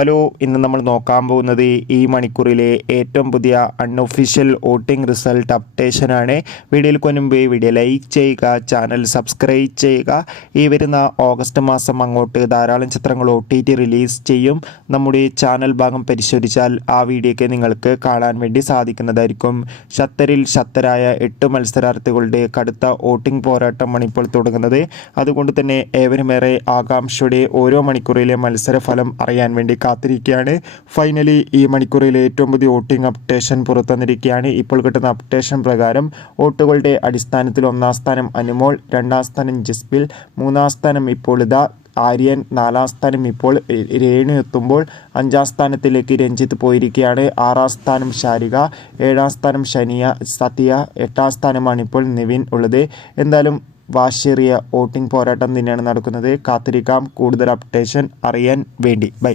Hello, ഇന്ന് നമ്മൾ നോക്കാൻ പോകുന്നത് ഈ മണിക്കൂറിലെ ഏറ്റവും പുതിയ അൺഒഫീഷ്യൽ വോട്ടിംഗ് റിസൾട്ട് അപ്ഡേഷനാണ്. വീഡിയോയിൽ മുൻപ് വീഡിയോ ലൈക്ക് ചെയ്യുക, ചാനൽ സബ്സ്ക്രൈബ് ചെയ്യുക. ഈ വരുന്ന ഓഗസ്റ്റ് മാസം അങ്ങോട്ട് ധാരാളം ചിത്രങ്ങൾ OTT റിലീസ് ചെയ്യും. നമ്മുടെ ചാനൽ ഭാഗം പരിശോധിച്ചാൽ ആ വീഡിയോയ്ക്ക് നിങ്ങൾക്ക് കാണാൻ വേണ്ടി സാധിക്കുന്നതായിരിക്കും. ഖത്തറിൽ ശക്തരായ 8 മത്സരാർത്ഥികളുടെ കടുത്ത വോട്ടിംഗ് പോരാട്ടമാണ് ഇപ്പോൾ തുടങ്ങുന്നത്. അതുകൊണ്ട് തന്നെ ഏവരുമേറെ ആകാംക്ഷയോടെ ഓരോ മണിക്കൂറിലെ മത്സരഫലം അറിയാൻ വേണ്ടി കാത്തിരിക്കുകയാണ്. ഫൈനലി ഈ മണിക്കൂറിലെ ഏറ്റവും പുതിയ വോട്ടിംഗ് അപ്ഡേഷൻ പുറത്തുവന്നിരിക്കുകയാണ്. ഇപ്പോൾ കിട്ടുന്ന അപ്ഡേഷൻ പ്രകാരം വോട്ടുകളുടെ അടിസ്ഥാനത്തിൽ 1-ാം സ്ഥാനം അനുമോൾ, 2-ാം സ്ഥാനം ജസ്ബിൽ, 3-ാം സ്ഥാനം ഇപ്പോൾ ആര്യൻ, 4-ാം സ്ഥാനം ഇപ്പോൾ രേണു എത്തുമ്പോൾ 5-ാം സ്ഥാനത്തിലേക്ക് രഞ്ജിത്ത് പോയിരിക്കുകയാണ്. 6-ാം സ്ഥാനം ഷാരിക, 7-ാം സ്ഥാനം ഷനിയ സത്യ, 8-ാം സ്ഥാനമാണ് ഇപ്പോൾ നിവിൻ ഉള്ളത്. എന്തായാലും വാശേറിയ വോട്ടിംഗ് പോരാട്ടം തന്നെയാണ് നടക്കുന്നത്. കാത്തിരിക്കാം കൂടുതൽ അപ്ഡേഷൻ അറിയാൻ വേണ്ടി. ബൈ.